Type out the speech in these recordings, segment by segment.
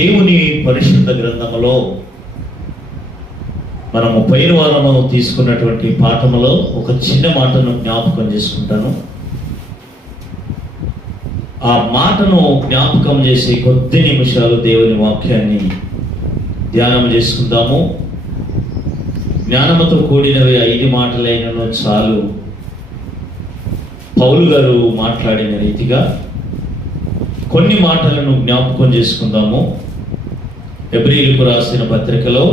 దేవుని పరిశుద్ధ గ్రంథములో మనము పైన వారము తీసుకున్నటువంటి పాఠములో ఒక చిన్న మాటను జ్ఞాపకం చేసుకుంటాను. ఆ మాటను జ్ఞాపకం చేసి కొద్ది నిమిషాలు దేవుని వాక్యాన్ని ధ్యానం చేసుకుందాము. జ్ఞానముతో కూడినవి 5 మాటలైనను చాలు. పౌలు గారు మాట్లాడిన రీతిగా కొన్ని మాటలను జ్ఞాపకం చేసుకుందాము. హెబ్రీయులకు రాసిన పత్రికలో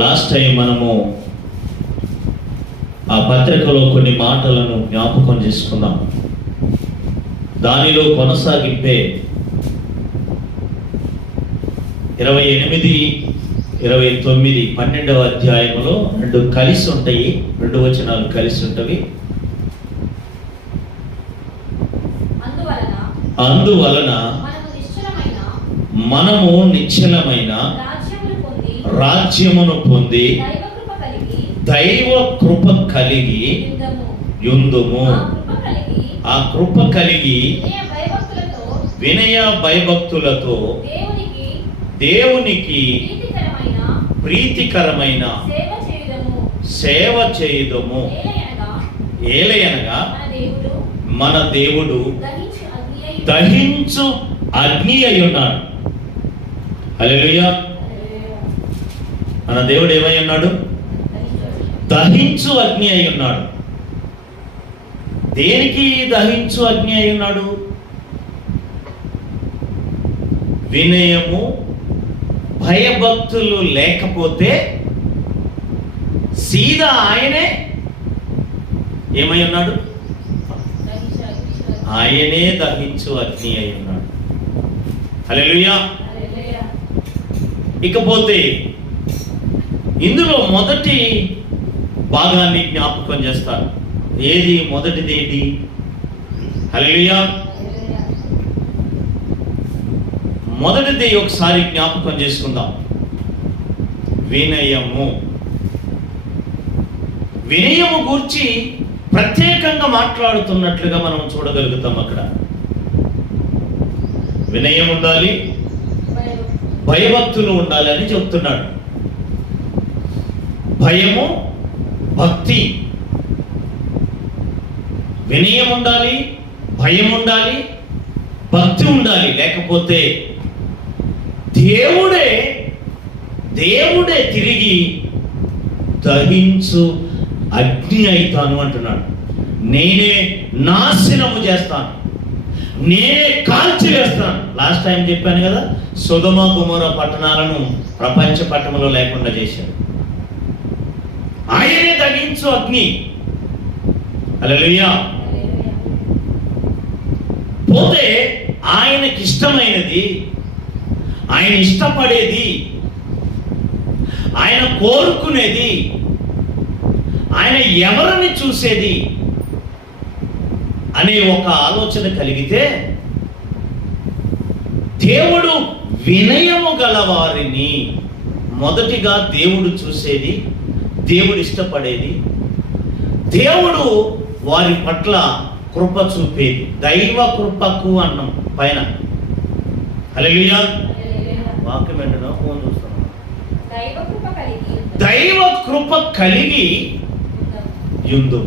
లాస్ట్ టైం మనము ఆ పత్రికలో కొన్ని మాటలను జ్ఞాపకం చేసుకున్నాం. దానిలో కొనసాగింపే 28, 29, 12వ అధ్యాయంలో 2 కలిసి ఉంటాయి, 2 వచనాలు కలిసి ఉంటవి. అందువలన మనము నిశ్చలమైన రాజ్యమును పొంది దైవ కృప కలిగి యుందుము. ఆ కృప కలిగి వినయ భయభక్తులతో దేవునికి ప్రీతికరమైన సేవ చేయుదము. ఏలయనగా మన దేవుడు దహించు అగ్ని అయి ఉన్నాడు. హల్లెలూయా. మన దేవుడు ఏమై ఉన్నాడు? దహించు అగ్ని అయి ఉన్నాడు. దేనికి దహించు అగ్ని అయి ఉన్నాడు? వినయము భయభక్తులు లేకపోతే సీదా ఆయనే ఏమై ఉన్నాడు? ఆయనే దహించు అగ్ని అయి ఉన్నాడు. హల్లెలూయా. ఇకపోతే ఇందులో మొదటి భాగాన్ని జ్ఞాపకం చేస్తారు. ఏది మొదటిది? ఏంటి? హల్లెలూయా. మొదటిది ఒకసారి జ్ఞాపకం చేసుకుందాం. వినయము. వినయము గూర్చి ప్రత్యేకంగా మాట్లాడుతున్నట్లుగా మనం చూడగలుగుతాం. అక్కడ వినయం ఉండాలి, భయభక్తులు ఉండాలి అని చెప్తున్నాడు. భయము, భక్తి, వినయం ఉండాలి, భయం ఉండాలి, భక్తి ఉండాలి. లేకపోతే దేవుడే తిరిగి దహించు అగ్ని అయితాను అంటున్నాడు. నేనే నాశనము చేస్తాను, నేనే కాల్చి వేస్తాను. లాస్ట్ టైం చెప్పాను కదా, సొదొమ గొమొర్రా పట్టణాలను ప్రపంచ పట్టణంలో లేకుండా చేశాడు. ఆయనే దహించు అగ్ని. హల్లెలూయా. పోతే ఆయనకి ఇష్టమైనది, ఆయన ఇష్టపడేది, ఆయన కోరుకునేది, ఆయన ఎవరిని చూసేది అనే ఒక ఆలోచన కలిగితే దేవుడు వినయము గలవారిని మొదటిగా దేవుడు చూసేది, దేవుడు ఇష్టపడేది, దేవుడు వారి పట్ల కృప చూపేది. దైవ కృపకు అన్నం పైన. హల్లెలూయా. వాక్యం ఏంటో ఫోన్ చూస్తాను. దైవ కృప కలిగి యుందు.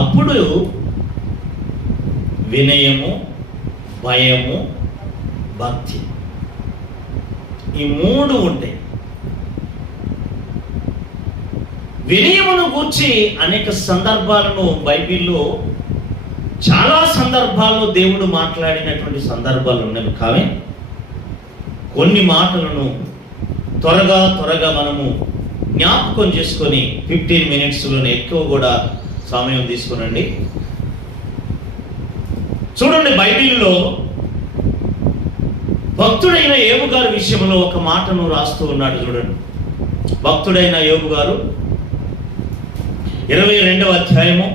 అప్పుడు వినయము, భయము, భక్తి, ఈ 3 ఉంటాయి. వినయమును గూర్చి అనేక సందర్భాలను బైబిల్లో చాలా సందర్భాల్లో దేవుడు మాట్లాడినటువంటి సందర్భాలు ఉన్నవి. కావే కొన్ని మాటలను త్వరగా మనము జ్ఞాపకం చేసుకొని 15 మినిట్స్లోనే ఎక్కువ కూడా సమయం తీసుకునండి. చూడండి, బైబిల్లో భక్తుడైన యోబు గారి విషయంలో ఒక మాటను రాస్తూ ఉన్నాడు. చూడండి, భక్తుడైన యోబు గారు 22వ అధ్యాయము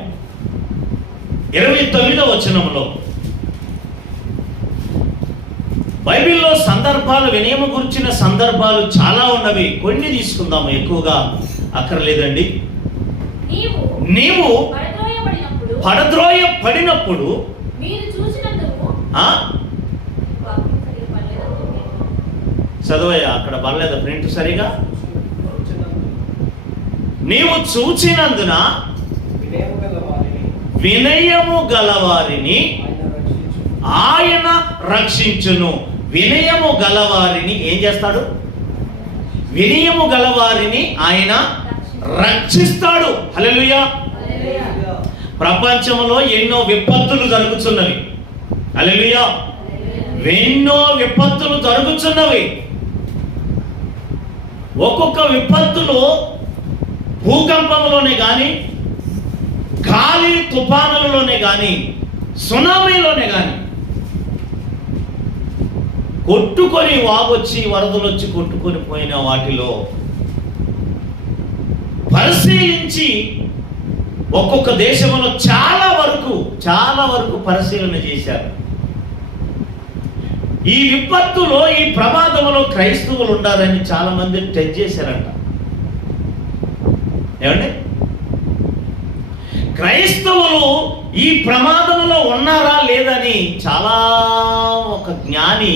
29వ వచనంలో బైబిల్లో సందర్భాలు, వినయము గురించిన సందర్భాలు చాలా ఉన్నవి. కొన్ని తీసుకుందాము, ఎక్కువగా అక్కర్లేదండి. నీవు పడద్రోయపడినప్పుడు మీరు చూసినందుకు చదవయ్యా, అక్కడ పర్లేదా ప్రింట్ సరిగా? నీవు చూచినందున వినయము గలవారిని ఆయన రక్షించును. వినయము గలవారిని ఏం చేస్తాడు? వినయము గలవారిని ఆయన రక్షిస్తాడు. హల్లెలూయా. ప్రపంచంలో ఎన్నో విపత్తులు జరుగుతున్నవి. హల్లెలూయా. ఎన్నో విపత్తులు జరుగుతున్నవి. ఒక్కొక్క విపత్తులు భూకంపంలోనే కానీ, గాలి తుఫానులలోనే కానీ, సునామీలోనే కానీ కొట్టుకొని వాగొచ్చి వరదలు వచ్చి కొట్టుకొని పోయిన వాటిలో పరిశీలించి ఒక్కొక్క దేశంలో చాలా వరకు పరిశీలన చేశారు. ఈ విపత్తులో, ఈ ప్రమాదంలో క్రైస్తవులు ఉండాలని చాలా మంది టెస్ట్ చేశారంట. ఏమండి, క్రైస్తవులు ఈ ప్రమాదంలో ఉన్నారా లేదని చాలా ఒక జ్ఞాని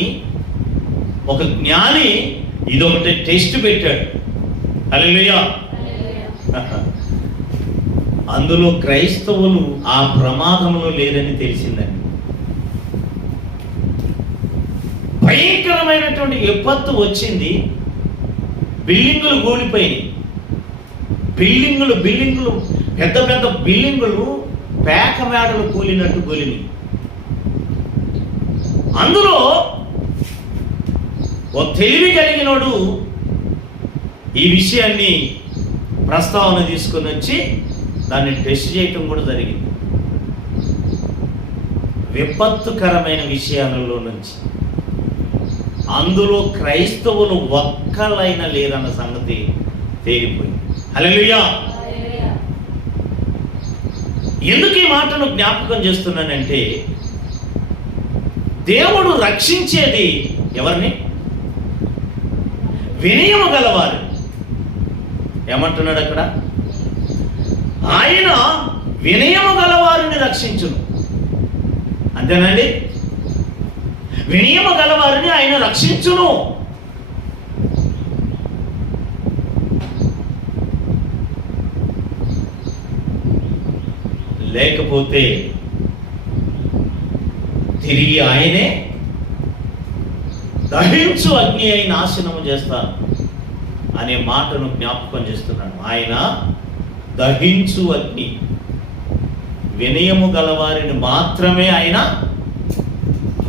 ఇదొకటి టెస్ట్ పెట్టాడు. హల్లెలూయా. అందులో క్రైస్తవులు ఆ ప్రమాదంలో లేరని తెలిసిందండి. భయంకరమైనటువంటి విపత్తు వచ్చింది. బిల్డింగులు కూలిపోయినాయి. బిల్డింగులు పెద్ద బిల్డింగులు పేక మేడలు కూలినట్టు కూలినాయి. అందులో ఓ తెలివి కలిగినోడు ఈ విషయాన్ని ప్రస్తావన తీసుకొని వచ్చి దాన్ని టెస్ట్ చేయటం కూడా జరిగింది. విపత్తుకరమైన విషయాలలో నుంచి అందులో క్రైస్తవులు ఒక్కలైనా లేరన్న సంగతి తేలిపోయింది. హల్లెలూయా. ఎందుకు ఈ మాటను జ్ఞాపకం చేస్తున్నానంటే, దేవుడు రక్షించేది ఎవరిని? వినయము గలవారు. ఏమంటున్నాడు అక్కడ? ఆయన వినయము గలవారిని రక్షించును. అంతేనండి, వినయము గలవారిని ఆయన రక్షించును. లేకపోతే తిరిగి ఆయనే దహించు అగ్ని అయి నాశనము చేస్తాను అనే మాటను జ్ఞాపకం చేస్తున్నాడు. ఆయన దహించు అగ్ని. వినయము గలవారిని మాత్రమే ఆయన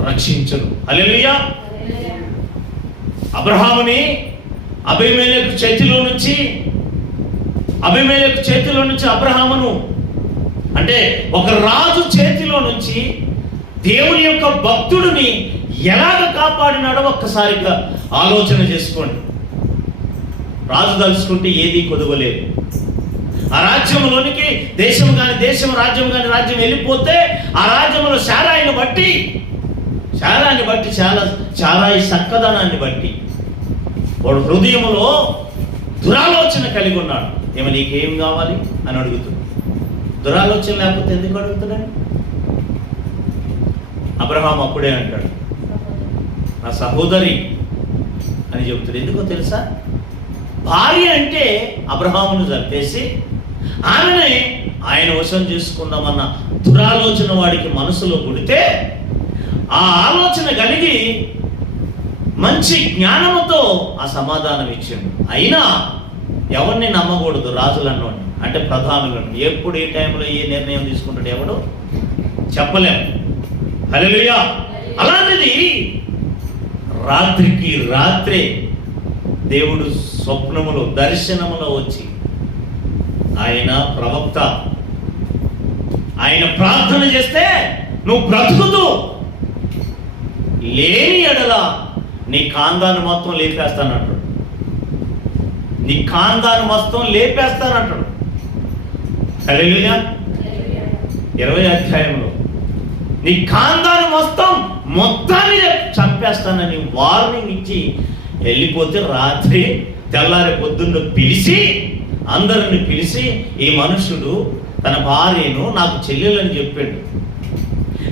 రక్షించును. హల్లెలూయా. అబ్రహాముని అబీమెలెకు చేతిలో నుంచి అబ్రహామును, అంటే ఒక రాజు చేతిలో నుంచి దేవుని యొక్క భక్తుడిని ఎలాగ కాపాడినాడో ఒక్కసారిగా ఆలోచన చేసుకోండి. రాజు తలుచుకుంటే ఏది కొదవలేదు. ఆ రాజ్యంలోనికి రాజ్యం వెళ్ళిపోతే ఆ రాజ్యంలో శారాయిని బట్టి శారాయి చక్కదనాన్ని బట్టి వాడు హృదయంలో దురాలోచన కలిగి ఉన్నాడు. ఏమో నీకేం కావాలి అని అడుగుతున్నాడు. దురాలోచన లేకపోతే ఎందుకు అడుగుతున్నాడు? అబ్రహాం అప్పుడే అంటాడు, నా సహోదరి అని చెబుతాడు. ఎందుకో తెలుసా? భార్య అంటే అబ్రహామును చంపేసి ఆమెనే ఆయన వశం చేసుకుందామన్న దురాలోచన వాడికి మనసులో పుడితే, ఆ ఆలోచన కలిగి మంచి జ్ఞానముతో ఆ సమాధానం ఇచ్చాడు. అయినా ఎవరిని నమ్మకూడదు, రాజులన్నోడిని, అంటే ప్రధానులను. ఎప్పుడు ఏ టైంలో ఏ నిర్ణయం తీసుకుంటాడు ఎవడు చెప్పలేము. హల్లెలూయా. అలాంటిది రాత్రికి రాత్రే దేవుడు స్వప్నములో, దర్శనములో వచ్చి, ఆయన ప్రవక్త, ఆయన ప్రార్థన చేస్తే నువ్వు బ్రతుకుతూ, లేని ఎడల నీ కాందాన్ని మొత్తం లేపేస్తానంటాడు. నీ కాందాన్ని మొత్తం లేపేస్తానంటాడు. హల్లెలూయా. 20వ అధ్యాయంలో నీ కాందాన్ని మొత్తాన్ని చంపేస్తానని వార్నింగ్ ఇచ్చి వెళ్ళిపోతే, రాత్రి తెల్లారి పొద్దున్న అందరిని పిలిచి ఈ మనుషుడు తన భార్యను నాకు చెల్లెలని చెప్పాడు.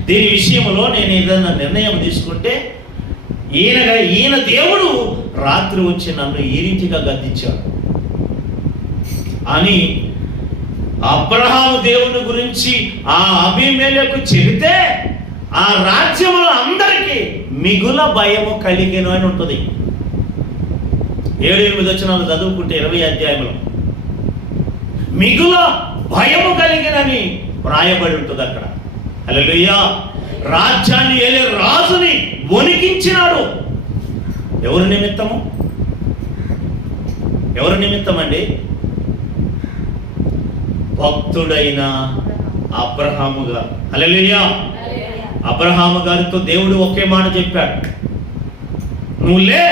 దీని విషయంలో నేను ఏదైనా నిర్ణయం తీసుకుంటే ఈయన దేవుడు రాత్రి వచ్చి నన్ను ఈ రీతిగా గద్దించాడు అని అబ్రహాము దేవుని గురించి ఆ అబీమెలెకు చెబితే ఆ రాజ్యంలో అందరికీ మిగుల భయము కలిగెను అని ఉంటుంది. 7-8 వచనాలు చదువుకుంటే 20 అధ్యాయంలో మిగుల భయము కలిగినని వ్రాయబడి ఉంటుంది అక్కడ. హల్లెలూయా. రాజ్యాన్ని ఏలే రాజుని వణికించినాడు. ఎవరి నిమిత్తము? ఎవరి నిమిత్తం అండి? భక్తుడైన అబ్రహాము గారు. హల్లెలూయా. అబ్రహాము గారితో దేవుడు ఒకే మాట చెప్పాడు, నువ్వు లే,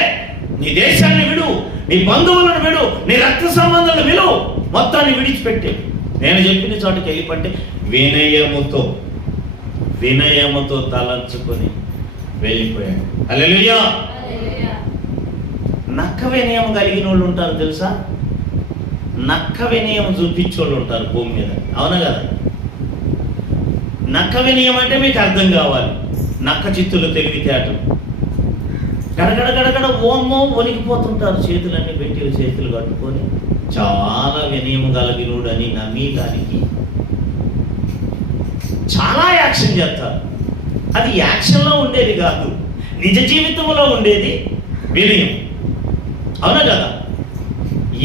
నీ దేశాన్ని విడు, నీ బంధువులను విడు, నీ రక్త సంబంధాలను విడు, మొత్తాన్ని విడిచిపెట్టే, నేను చెప్పిన చోటకి వెళ్ళిపంటే వినయముతో తలంచుకొని వెళ్ళిపోయాడు. హల్లెలూయా. నక్క వినయం కలిగిన వాళ్ళు ఉంటారు తెలుసా? నక్క వినయం చూపించోళ్ళు ఉంటారు భూమి మీద. అవునా కదా? నక్క వినయం అంటే మీకు అర్థం కావాలి. నక్క చిత్తులు తెలివితేటలు గడగడ ఓమో వణికిపోతుంటారు, చేతులన్నీ పెట్టి చేతులు కట్టుకొని చాలా వినయం కలిగినోడు అని నమ్మి దానికి చాలా యాక్షన్ చేస్తారు. అది యాక్షన్లో ఉండేది కాదు, నిజ జీవితంలో ఉండేది వినయం. అవునా కదా?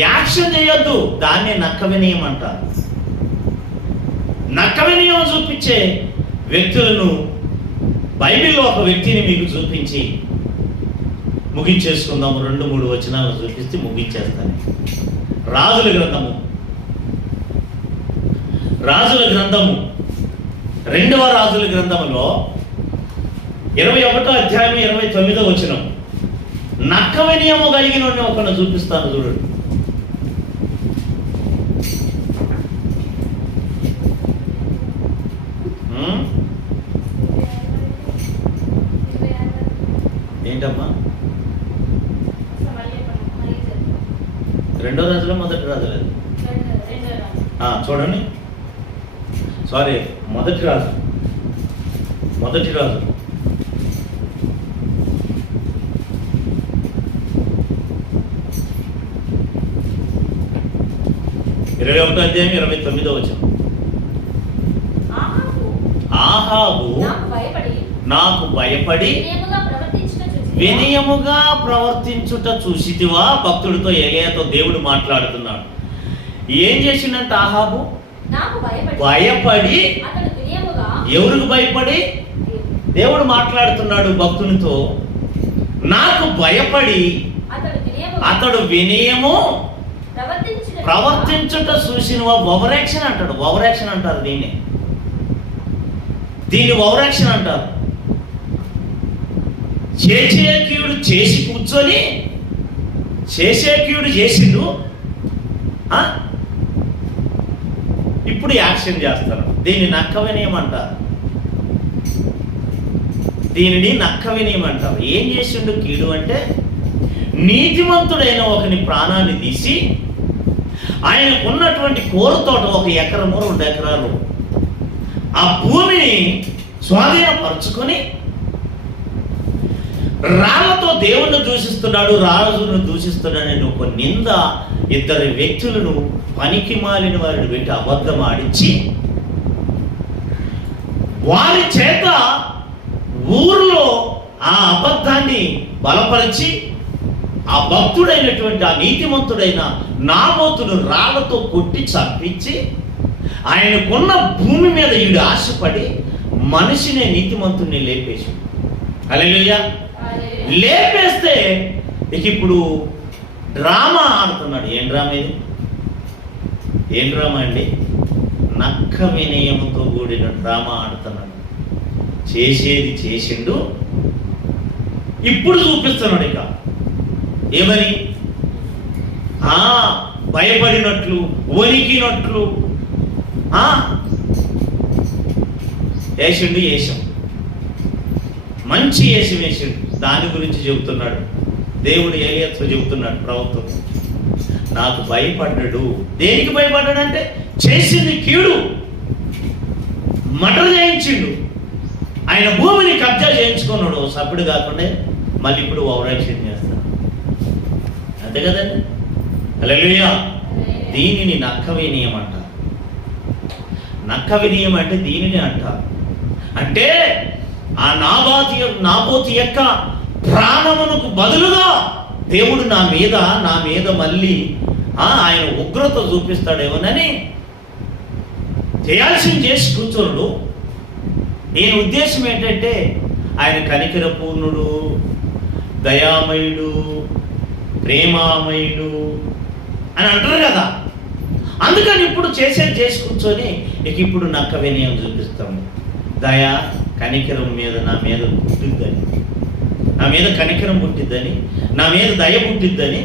యాక్షన్ చేయొద్దు, దాన్నే నక్క వినయం అంటారు. నక్క వినయం చూపించే వ్యక్తులను బైబిల్లో ఒక వ్యక్తిని మీకు చూపించి ముగించేసుకుందాము. 2-3 వచనాలు చూపిస్తే ముగించేస్తాను. రాజుల గ్రంథము 2వ రాజుల గ్రంథములో 21వ అధ్యాయం 29వ వచనం. నక్క వినయము కలిగిన ఒకరిని చూపిస్తాను చూడండి. ఏంటమ్మా? 2వ రాజులో 1వ రాజులో చూడండి. సారీ, మొదటి రాజు 21వ అధ్యాయం 29వ వచనం. ఆహాబు నాకు భయపడి వినయముగా ప్రవర్తించుట చూసితివా? భక్తుడితో ఏలియాతో దేవుడు మాట్లాడుతున్నాడు. ఏం చేసిందంటే ఆహాబు భయపడి, ఎవరికి భయపడి? దేవుడు మాట్లాడుతున్నాడు భక్తునితో. నాకు భయపడి అతడు వినయము ప్రవర్తించుట చూసినవా? ఓవరాక్షన్ అంటాడు. ఓవరాక్షన్ అంటారు దీన్ని ఓవరాక్షన్ అంటారు. చేసేకీయుడు చేసి కూర్చొని చేసేకీయుడు చేసిండు, ఇప్పుడు యాక్షన్ చేస్తారు. దీన్ని నక్క వినయం అంటారు. దీనిని నక్క వినయం అంటారు. ఏం చేసిండు కీడు అంటే, నీతిమంతుడైన ఒకని ప్రాణాన్ని తీసి ఆయనకు ఉన్నటువంటి కోరుతోట 1 ఎకరము 2 ఎకరాలు ఆ భూమిని స్వాధీనపరుచుకొని రాళ్లతో దేవుణ్ణి దూషిస్తున్నాడు, రాజును దూషిస్తున్నాడని ఒక నింద 2 వ్యక్తులను పనికి మాలిన వారిని పెట్టి అబద్ధం ఆడించి వారి చేత ఊరిలో ఆ అబద్ధాన్ని బలపరిచి ఆ భక్తుడైనటువంటి ఆ నీతిమంతుడైన నాబోతును రాళ్లతో కొట్టి చంపించి ఆయనకున్న భూమి మీద ఈడు ఆశపడి మనిషినే నీతిమంతుడిని లేపేసి. హల్లెలూయా. లేపేస్తే ఇప్పుడు డ్రామా ఆడుతున్నాడు. ఏం డ్రామా ఇది? ఏం డ్రామా అండి? నక్క వినయముతో కూడిన డ్రామా ఆడుతున్నాడు. చేసేది చేసిండు, ఇప్పుడు చూపిస్తున్నాడు. ఇక ఏమని? భయపడినట్లు, వణికినట్లు వేషం మంచి వేషం. దాని గురించి చెబుతున్నాడు దేవుడు. ఏలియాతో చెబుతున్నాడు ప్రవక్తతో, నాకు భయపడ్డాడు. దేనికి భయపడ్డాడంటే చేసింది కీడు, మటర్ చేయించిండు, ఆయన భూమిని కబ్జా చేయించుకున్నాడు, సప్పుడు కాకుండా మళ్ళీ ఇప్పుడు ఓవరాక్షన్ చేస్తాడు. అంతే కదండి. హల్లెలూయా. దీనిని నక్క వినయం అంటారు. నక్క వినయం అంటే దీనిని అంటారు. అంటే ఆ నాబోతు యొక్క ప్రాణమునకు బదులుగా దేవుడు నా మీద మళ్ళీ ఆయన ఉగ్రత చూపిస్తాడేమోనని చేయాల్సింది చేసి కూర్చోడు. ఈయన ఉద్దేశం ఏంటంటే ఆయన కనికర పూర్ణుడు, దయామయుడు, ప్రేమామయుడు అని అంటారు కదా. అందుకని ఇప్పుడు చేసి కూర్చొని ఇప్పుడు నక్క వినయం చూపిస్తాము. దయ కనికరం మీద నా మీద పుట్టిద్దని, నా మీద కనికరం పుట్టిద్దని, నా మీద దయ పుట్టిద్దని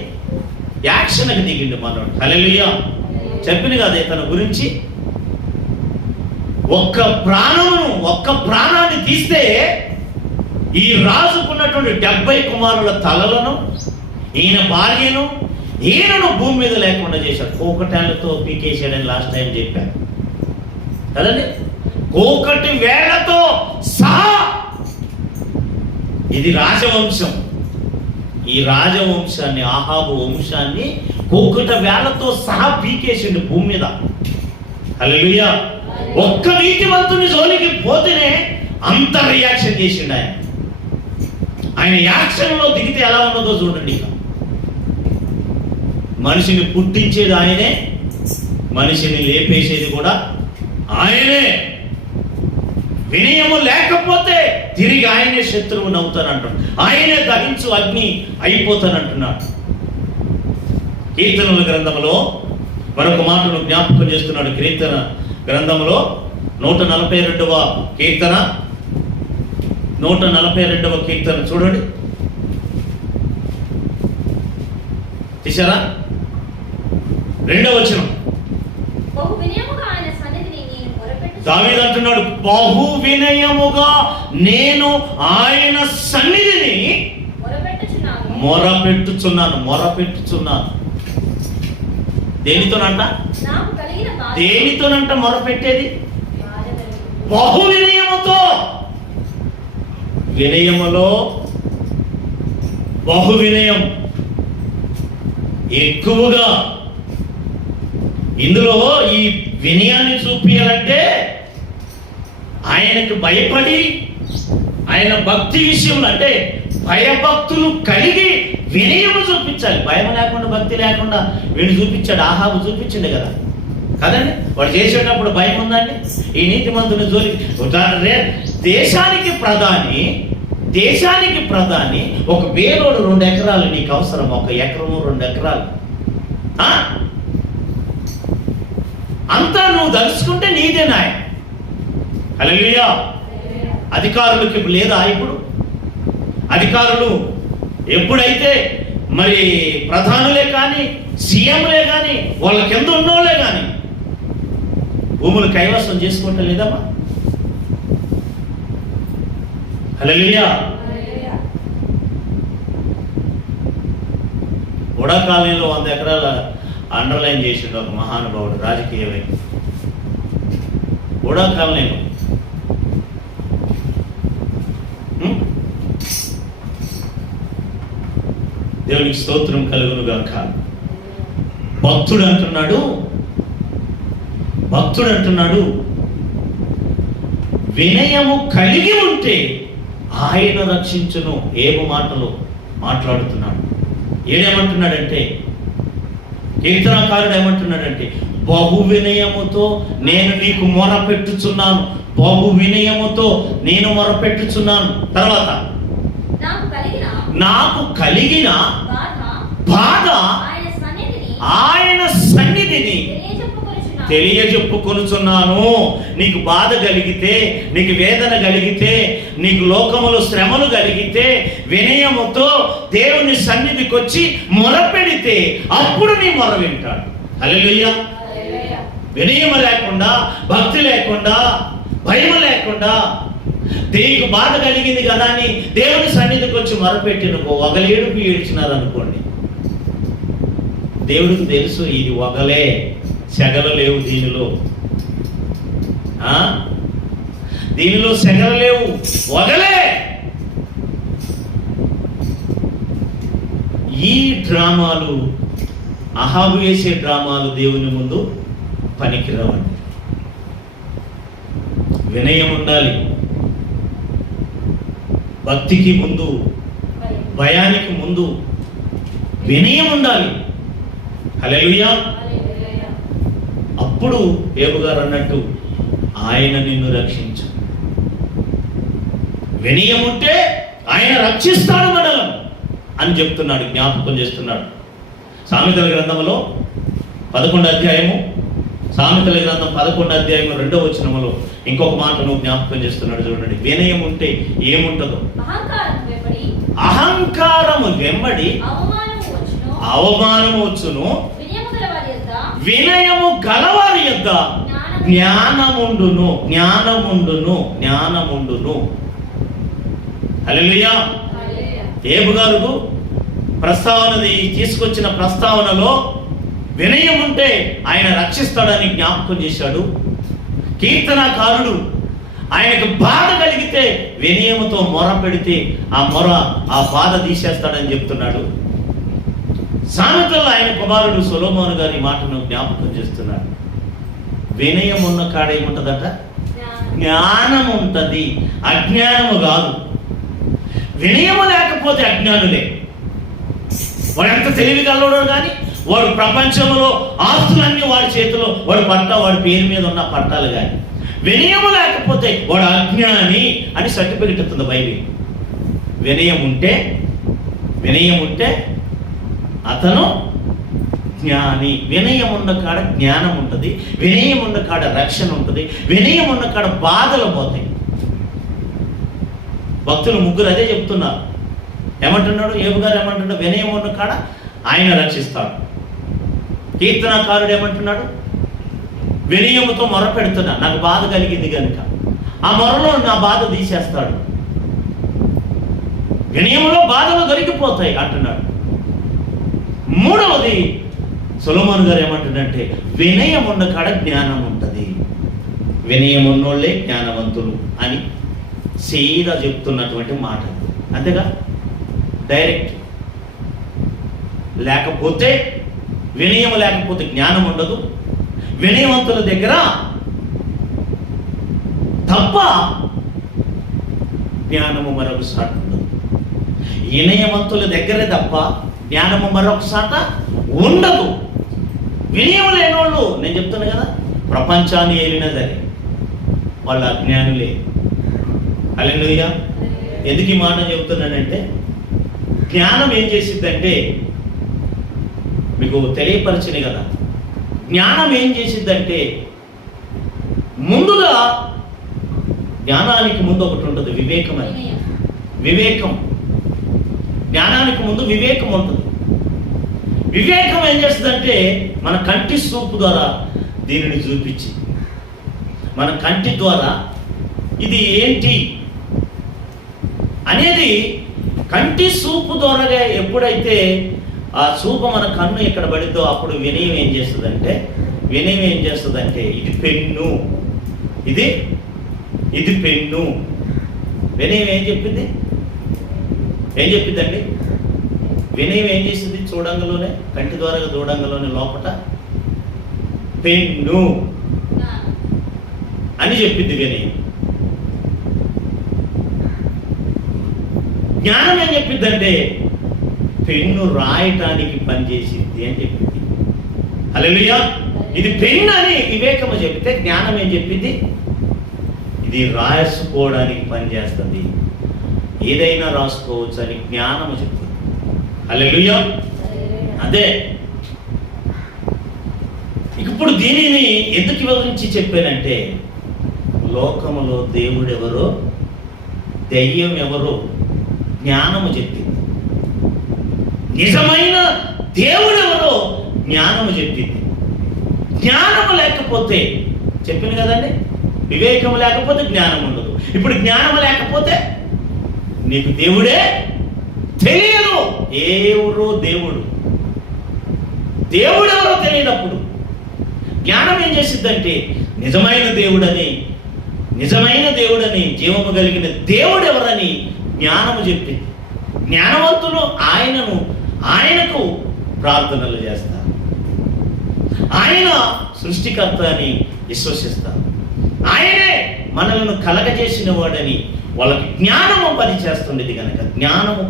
యాక్షన్కి దిగిండు మనోడు. హల్లెలూయా. చెప్పిన కదా తన గురించి. ఒక్క ప్రాణాన్ని తీస్తే ఈ రాజుకున్నటువంటి 70 కుమారుల తలలను, ఈయన భార్యను, ఈయనను భూమి మీద లేకుండా చేశాడు. కోకటాలతో పీకేసాడని లాస్ట్ టైం చెప్పాను కదండి. కోకటి వేళ్లతో సహా. ఇది రాజవంశం. ఈ రాజవంశాన్ని, ఆహాబు వంశాన్ని కోకట వేళ్లతో సహా పీకేసిండు భూమి మీద. హల్లెలూయా. ఒక్క నీతిమంతుని జోలికి పోతేనే అంత రియాక్షన్ చేసిండు ఆయన. ఆయన యాక్షన్లో దిగితే ఎలా ఉన్నదో చూడండి. మనిషిని పుట్టించేది ఆయనే, మనిషిని లేపేసేది కూడా ఆయనే. వినయము లేకపోతే తిరిగి ఆయనే శత్రువుని అవుతానంటాడు. ఆయనే దహించు అగ్ని అయిపోతానంటున్నాడు. కీర్తనల గ్రంథంలో మరొక మాటను జ్ఞాపకం చేస్తున్నాడు. కీర్తన గ్రంథంలో 142వ కీర్తన, 142వ కీర్తన చూడండి. తీశారా? 2వ వచనం. దావీదు అంటున్నాడు, బహు వినయముగా నేను ఆయన సన్నిధిని మొరపెట్టుచున్నాను. దేనితోనంట మొరపెట్టేది? బహు వినయముతో. వినయములో బహు వినయం ఎక్కువగా. ఇందులో ఈ వినయాన్ని చూపించాలంటే ఆయనకు భయపడి, ఆయన భక్తి విషయంలో అంటే భయభక్తులు కలిగి వినయము చూపించాలి. భయం లేకుండా, భక్తి లేకుండా వీడు చూపించాడు. ఆహాబు చూపించింది కదా కదండి. వాడు చేసేటప్పుడు భయం ఉందండి. ఈ నీతిమంతుని జోలికి దేశానికి ప్రధాని ఒక వేరోడు 2 ఎకరాలు నీకు అవసరం. 1 ఎకరము 2 ఎకరాలు అంతా నువ్వు దలుచుకుంటే నీదే నాయ. హల్లెలూయా. అధికారులకి లేదా? ఇప్పుడు అధికారులు ఎప్పుడైతే మరి ప్రధానులే కానీ, సీఎంలే కానీ, వాళ్ళ కింద ఉన్నోళ్ళే కానీ భూములు కైవసం చేసుకుంటా లేదమ్మా? హల్లెలూయా. ఉడా కాలనీలో 100 ఎకరాల అండర్లైన్ చేసిండు ఒక మహానుభావుడు, రాజకీయ వ్యక్తి. ఉడా కాలనీలో దేవునికి స్తోత్రం కలుగును గాక. భక్తుడు అంటున్నాడు వినయము కలిగి ఉంటే ఆయన రక్షించును. ఏమో మాటలు మాట్లాడుతున్నాడు. ఏడేమంటున్నాడంటే, కీర్తనకారుడు ఏమంటున్నాడంటే, బహు వినయముతో నేను నీకు మొరపెట్టుచున్నాను, బహు వినయముతో నేను మొరపెట్టుచున్నాను. తర్వాత నాకు కలిగిన బాధ ఆయన సన్నిధిని తెలియజెప్పుకొనుచున్నాను. నీకు బాధ కలిగితే, నీకు వేదన కలిగితే, నీకు లోకములో శ్రమలు కలిగితే వినయముతో దేవుని సన్నిధికి వచ్చి మొరపెడితే అప్పుడు నీ మొర వింటాడు. హల్లెలూయా. వినయము లేకుండా, భక్తి లేకుండా, భయం లేకుండా, నీకు బాధ కలిగింది కదా అని దేవుని సన్నిధికి వచ్చి మొరపెట్టి నువ్వు ఒగలేడుపు ఏడ్చినారు అనుకోండి, దేవుడికి తెలుసు ఇది ఒగలే, చెగలు లేవు దీనిలో. దీనిలో సెగలలేవు, వగలే. ఈ డ్రామాలు, అహాబు వేసే డ్రామాలు దేవుని ముందు పనికిరావండి. వినయం ఉండాలి. భక్తికి ముందు, భయానికి ముందు వినయం ఉండాలి. హల్లెలూయా. అప్పుడు యోబు గారు అన్నట్టు ఆయన నిన్ను రక్షించు. వినయం ఉంటే ఆయన రక్షిస్తాడు మనలను అని చెప్తున్నాడు, జ్ఞాపకం చేస్తున్నాడు. సామెతల గ్రంథంలో 11వ అధ్యాయము, సామెతల గ్రంథం 11వ అధ్యాయము 2వ వచనములో ఇంకొక మాటను జ్ఞాపకం చేస్తున్నాడు. చూడండి, వినయం ఉంటే ఏముంటదో. అహంకారము వెంబడి అవమానము వచ్చును, వినయము గలవారి యొద్ద జ్ఞానముండును. హల్లెలూయా. యోబు గారు తీసుకొచ్చిన ప్రస్తావనలో వినయం ఉంటే ఆయన రక్షిస్తాడని జ్ఞాపకం చేశాడు. కీర్తనకారుడు ఆయనకు బాధ కలిగితే వినయముతో మొర పెడితే ఆ బాధ తీసేస్తాడని చెప్తున్నాడు. సామెతల్లో ఆయన కుమారుడు సొలొమోను గారి మాటను జ్ఞాపకం చేస్తున్నాడు. వినయం ఉన్న కాడ ఏముంటదట? జ్ఞానం ఉంటది, అజ్ఞానము కాదు. వినయము లేకపోతే అజ్ఞానులే. వాడు ఎంత తెలివిగలడో కానీ వాడు ప్రపంచంలో ఆస్తులన్నీ వాడి చేతిలో, వాడి పేరు మీద ఉన్న పట్టాలు కానీ వినయము లేకపోతే వాడు అజ్ఞాని అని సర్టిఫికెట్ ఇస్తుంది బైబిల్. వినయం ఉంటే అతను జ్ఞాని. వినయం ఉన్న కాడ జ్ఞానం ఉంటుంది, వినయం ఉన్న కాడ రక్షణ ఉంటుంది, వినయం ఉన్న కాడ బాధలు పోతాయి. భక్తులు ముగ్గురు అదే చెప్తున్నారు. ఏమంటున్నాడు యోబు గారు? ఏమంటున్నాడు? వినయం ఉన్న కాడ ఆయన రక్షిస్తాడు. కీర్తనకారుడు ఏమంటున్నాడు? వినయముతో మొర పెడుతున్నా, నాకు బాధ కలిగింది కనుక ఆ మొరలో నా బాధ తీసేస్తాడు. వినయములో బాధలు దొరికిపోతాయి అంటున్నాడు. మూడవది సొలొమోను గారు ఏమంటున్నాడంటే, వినయం ఉన్న కాడ జ్ఞానం ఉంటుంది, వినయం ఉన్నోళ్ళే జ్ఞానవంతులు అని సీదా చెప్తున్నటువంటి మాట. అంతేగా, డైరెక్ట్. లేకపోతే వినయం లేకపోతే జ్ఞానం ఉండదు. వినయవంతుల దగ్గర తప్ప జ్ఞానము మరొకసారి ఉండదు. వినయవంతుల దగ్గరే తప్ప జ్ఞానము మరొకసాట ఉండదు. వినయం లేనోళ్ళు, నేను చెప్తున్నా కదా, ప్రపంచాన్ని ఏలినా సరే వాళ్ళు అజ్ఞానులే. హల్లెలూయా. ఎందుకు ఈ మాట చెబుతున్నానంటే, జ్ఞానం ఏం చేసిద్దంటే, మీకు తెలియపరిచింది కదా, జ్ఞానం ఏం చేసిద్దంటే, ముందుగా జ్ఞానానికి ముందు ఒకటి ఉంటుంది, వివేకం అని. వివేకం, జ్ఞానానికి ముందు వివేకం ఉంటుంది. వివేకం ఏం చేస్తుందంటే, మన కంటి చూపు ద్వారా దీనిని చూపించి, మన కంటి ద్వారా ఇది ఏంటి అనేది కంటి చూపు ద్వారాగా ఎప్పుడైతే ఆ చూపు మన కన్ను ఇక్కడ పడిద్దో అప్పుడు వినయం ఏం చేస్తుందంటే, ఇది పెన్ను, ఇది పెన్ను. వినయం ఏం చెప్పిందండి? వినయం ఏం చేస్తుంది? చూడంగలోనే, కంటి ద్వారా చూడంగలోనే లోపట పెన్ను అని చెప్పింది వినయం. జ్ఞానం ఏం చెప్పిందంటే, పెన్ను రాయటానికి పనిచేసింది అని చెప్పింది. హల్లెలూయా. ఇది పెన్ను అని వివేకము చెప్తే, జ్ఞానం ఏం చెప్పింది? ఇది రాసుకోవడానికి పనిచేస్తుంది, ఏదైనా రాసుకోవచ్చు అని జ్ఞానము చెప్తుంది. హల్లెలూయా. అదే ఇప్పుడు దీనిని ఎందుకు వివరించి చెప్పానంటే, లోకములో దేవుడెవరో, దెయ్యం ఎవరో జ్ఞానము చెప్పింది. నిజమైన దేవుడెవరో జ్ఞానము చెప్పింది. జ్ఞానము లేకపోతే, చెప్పింది కదండి, వివేకము లేకపోతే జ్ఞానం ఉండదు. ఇప్పుడు జ్ఞానము లేకపోతే నీకు దేవుడే తెలియదు. ఎవరో దేవుడెవరో తెలియనప్పుడు జ్ఞానం ఏం చేసిద్దంటే, నిజమైన దేవుడని నిజమైన దేవుడని, జీవము కలిగిన దేవుడు ఎవరని జ్ఞానము చెప్పింది. జ్ఞానవంతులు ఆయనకు ప్రార్థనలు చేస్తారు. ఆయన సృష్టికర్త అని విశ్వసిస్తారు. ఆయనే మనలను కలగజేసిన వాడని వాళ్ళకి జ్ఞానము పనిచేస్తుండేది కనుక జ్ఞానము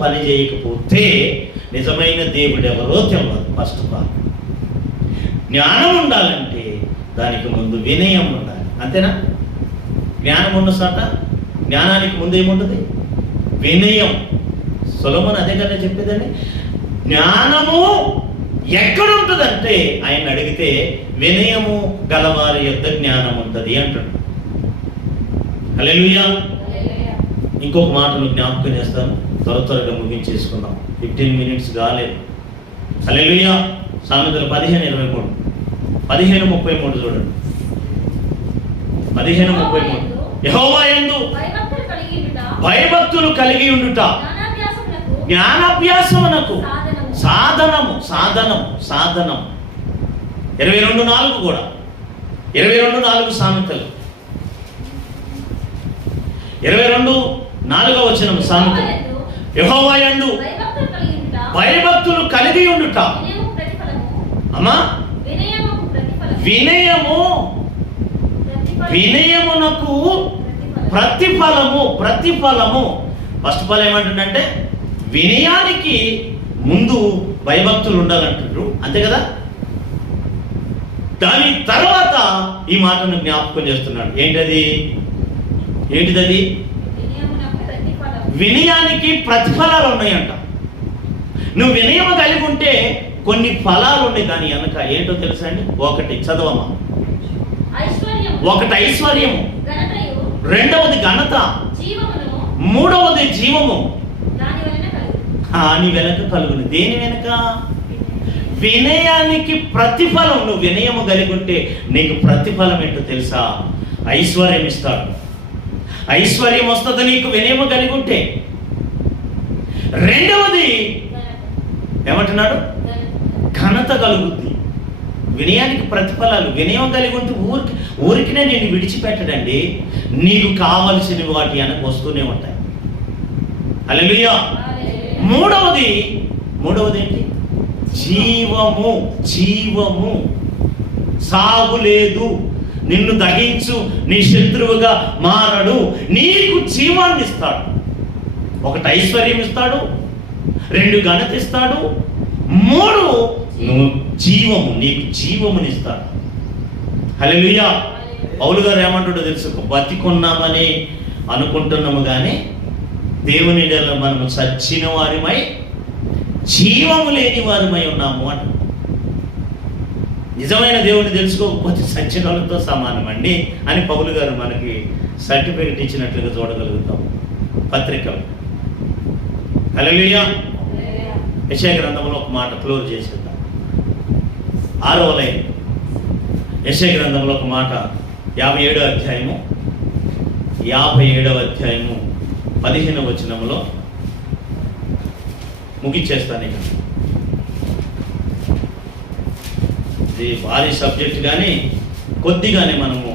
పని చేయకపోతే నిజమైన దేవుడు ఎవరో తెలియదు. ఫస్ట్ ఆఫ్ ఆల్ జ్ఞానం ఉండాలంటే దానికి ముందు వినయం ఉండాలి. అంతేనా? జ్ఞానం ఉన్న చోట జ్ఞానానికి ముందు ఏముంటుంది? వినయం. సొలొమోను అదే కదా చెప్పేదండి. జ్ఞానము ఎక్కడుంటుందంటే ఆయన అడిగితే వినయము గలవారి యొద్ద జ్ఞానం ఉంటుంది అంటాడు. హల్లెలూయా. ఇంకొక మాటను జ్ఞాపకం చేస్తాను, త్వరగా ముగించేసుకుందాం. 15 minutes కాలేదు. హల్లెలూయా. సామెతలు 15:23, 15:33 చూడండి. 15:33 యెహోవా యందు భయభక్తులు కలిగి ఉండుట జ్ఞానాభ్యాసమునకు సాధనము. 22:4 కూడా, 22:4 సామెతలు 22:4 వచనం సామెతలు. యెహోవా యందు భయభక్తులు కలిగి ఉండుట. అమ్మా, వినయమునకు ప్రతిఫలము. ఫస్ట్ ఫలం ఏమంటుందంటే వినయానికి ముందు భయభక్తులు ఉండాలంటున్నారు. అంతే కదా? దాని తర్వాత ఈ మాటను జ్ఞాపకం చేస్తున్నాడు. ఏంటిదది? వినయానికి ప్రతిఫలాలు ఉన్నాయంట. నువ్వు వినయం కలిగి ఉంటే కొన్ని ఫలాలు ఉన్నాయి దాని వెనక. ఏంటో తెలుసా అండి? ఒకటి చదవమా. ఒకటి ఐశ్వర్యము, రెండవది ఘనత, మూడవది జీవము దాని వెనక కలుగును. దేని వెనక? వినయానికి ప్రతిఫలం. నువ్వు వినయము కలిగి ఉంటే నీకు ప్రతిఫలం ఏంటో తెలుసా? ఐశ్వర్యం ఇస్తాడు. ఐశ్వర్యం వస్తుంది నీకు వినయము కలిగి ఉంటే. రెండవది ఏమంటున్నాడు? ఘనత కలుగుద్ది. వినయానికి ప్రతిఫలాలు. వినయం కలిగి ఉంటే ఊరికినే నేను విడిచిపెట్టడండి. నీకు కావలసిన వాటి వెనక వస్తూనే ఉంటాయి. హల్లెలూయా. మూడవది ఏంటి? జీవము. సాగు లేదు. నిన్ను దహించు, నీ శత్రువుగా మారడు. నీకు జీవాన్ని ఇస్తాడు. ఒకటి ఐశ్వర్యం ఇస్తాడు, 2 ఘనత ఇస్తాడు, 3 నీకు జీవమునిస్తాడు. హల్లెలూయా. పౌలు గారు ఏమంటాడో తెలుసు? బతికున్నామని అనుకుంటున్నాము కానీ దేవుని మనము చచ్చిన వారిమై జీవము లేని వారిమై ఉన్నాము అంట. నిజమైన దేవుని తెలుసుకోకపోతే చచ్చిన వాళ్ళతో సమానం అండి అని పౌలు గారు మనకి సర్టిఫికెట్ ఇచ్చినట్లుగా చూడగలుగుతాం పత్రికలు. హల్లెలూయా. యెషయా గ్రంథంలో ఒక మాట క్లోజ్ చేసేద్దాం. 6వ లైన్ యెషయా గ్రంథంలో ఒక మాట, 57వ అధ్యాయము 15వ వచనంలో ముగిచ్చేస్తాను. ఇక ఇది భారీ సబ్జెక్ట్ కానీ కొద్దిగానే మనము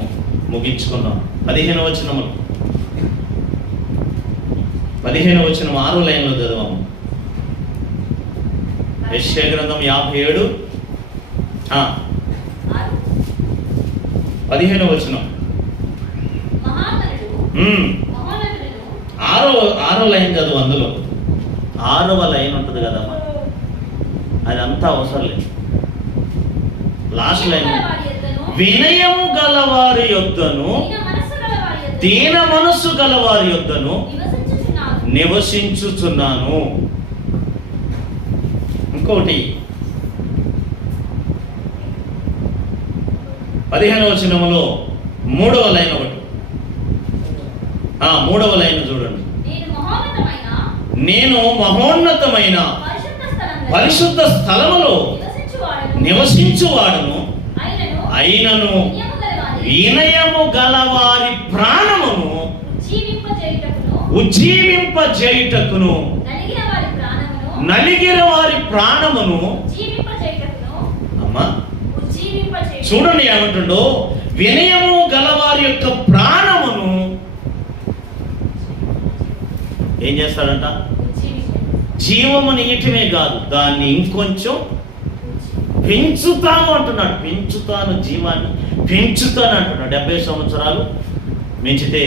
ముగించుకుందాం. 15వ వచనములో 15వ వచనం 6వ లైన్లో చదవాము. యెషయా గ్రంథం 57 15వ వచనం 6వ లైన్ చదువు. అందులో 6వ లైన్ ఉంటుంది కదమ్మా, అది అంతా అవసరం లేదు. లాస్ట్ లైన్, వినయము గలవారి యొద్దను దీన మనస్సు గలవారి యొద్దను నివసించుచున్నాను. ఇంకోటి 15వ వచనములో 3వ లైన్ ఒకటి, 3వ లైన్ చూడండి. నేను మహోన్నతమైన పరిశుద్ధ స్థలములో నివసించువాడును, అయినను వినయము గలవారి ప్రాణమును ఉజ్జీవింపజేయుటకును నలిగిన వారి ప్రాణమును. అమ్మా చూడండి ఏమంటుండో, వినయము గలవారి యొక్క ప్రాణమును ఏం చేస్తాడంట? జీవము నీయటమే కాదు, దాన్ని ఇంకొంచెం పెంచుతాను అంటున్నాడు. పెంచుతాను, జీవాన్ని పెంచుతాను అంటున్నాడు. 70 సంవత్సరాలు మించితే